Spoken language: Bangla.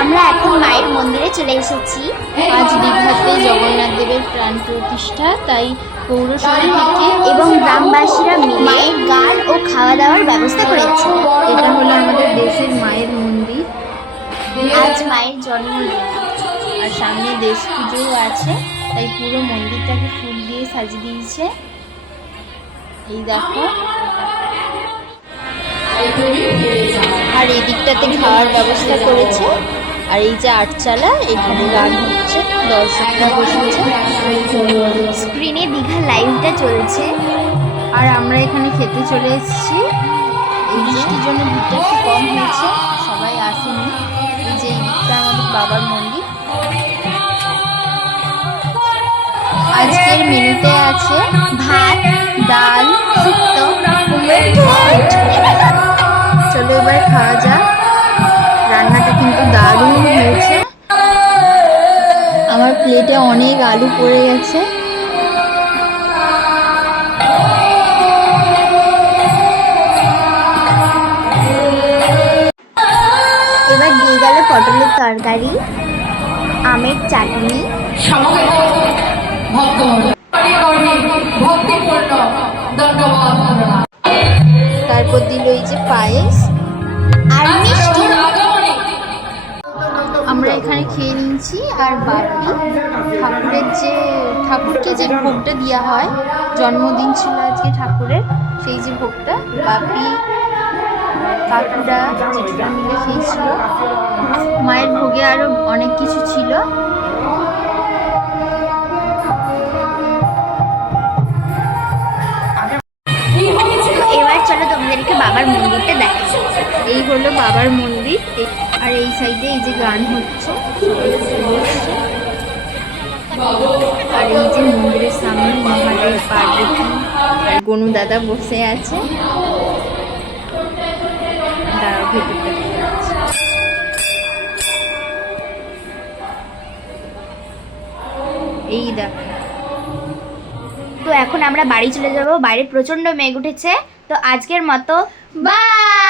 আমরা এখন মায়ের মন্দিরে চলে এসেছি। আজ দীঘাতে জগন্নাথ দেবের প্রাণ প্রতিষ্ঠা, তাই পৌরসভা থেকে এবং গ্রামবাসীরা মায়ের গান ও খাওয়া দাওয়ার ব্যবস্থা করেছে। এটা হলো আমাদের দেশের মায়ের মন্দির। আজ মায়ের জন্মদিন। আর সামনে দেশ পুজোও আছে, তাই পুরো মন্দিরটাকে ফুল দিয়ে সাজিয়ে দিয়েছে। এই দেখো। আর এই দিকটাতে খাওয়ার ব্যবস্থা করেছে। আর এই যে আটচালা, এখানে গান হচ্ছে, দর্শকরা বসেছে। স্ক্রিনে দীঘা লাইভটা চলছে। আর আমরা এখানে খেতে চলে এসেছি। এই বৃষ্টির জন্য ভিড়টা একটু কম হয়েছে, সবাই আসেনি। এই যে এই দিকটা আমাদের বাবার মন্দির। আজকের মেনুতে আছে ভাত এবার খাওয়া যাক। রান্নাটা কিন্তু দারুণ হয়েছে। আমার প্লেটে অনেক আলু পড়ে গেছে। এবার দিয়ে গেল পটলের তরকারি, আমের চাটনি। তারপর দিল এই যে পায়েস। আর মিষ্টি আমরা এখানে খেয়ে নিয়েছি আর বাকি ঠাকুরের যে ঠাকুরকে যে ভোগটা দেওয়া হয় জন্মদিন ছিল আজকে ঠাকুরের সেই যে ভোগটা বাপি কাকুরা জেঠুরা মিলে খেয়েছিল। মায়ের ভোগে আরও অনেক কিছু ছিল এবার চলো তোমাদেরকে বাবার মন্দিরটা দেখাই। এই হলো বাবার মন্দির আর এই সাইডে এই যে গান হচ্ছে। আর এই যে মন্দিরের সামনে মহাদেব পার্বতী। আর গনু দাদা বসে আছে। ভেতরটা এই দেখো। তো এখন আমরা বাড়ি চলে যাব বাইরে প্রচণ্ড মেঘ উঠেছে। তো আজকের মতো বাই